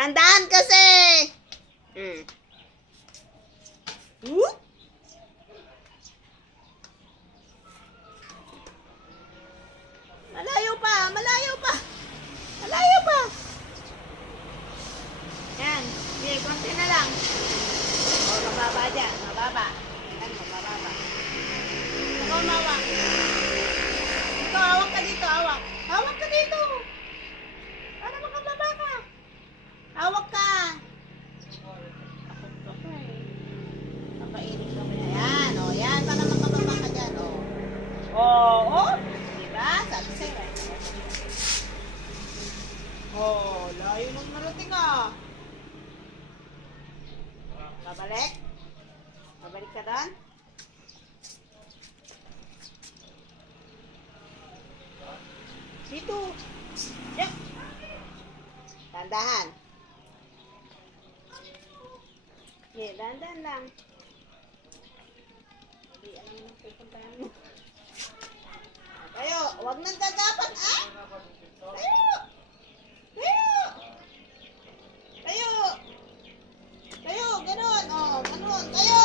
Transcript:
Dahan-dahan kasi. Whoop. Malayo pa, malayo pa. Malayo pa. Yan. Sige, konti na lang. O, mababa dyan. Mababa. Yan, mababa. Ako, mawak. Dito, hawak ka dito, hawak. Hawak ka dito. Para makababa ka. Hawak ka. Papainit ka ba? Yan, o. Yan, para makababa ka dyan, o. O. Diba? Sabi sa'yo. Oh, layo nang narating ah. Babalik? Babalik ka doon? Dito. Diyan. Dandahan. Okay, dandan lang. Hindi, alam mo nang pupuntahan mo. Tayo, huwag nang dadapan ah. Tayo. Tayo. Tayo. Tayo, gano'n. Oh, gano'n. Tayo.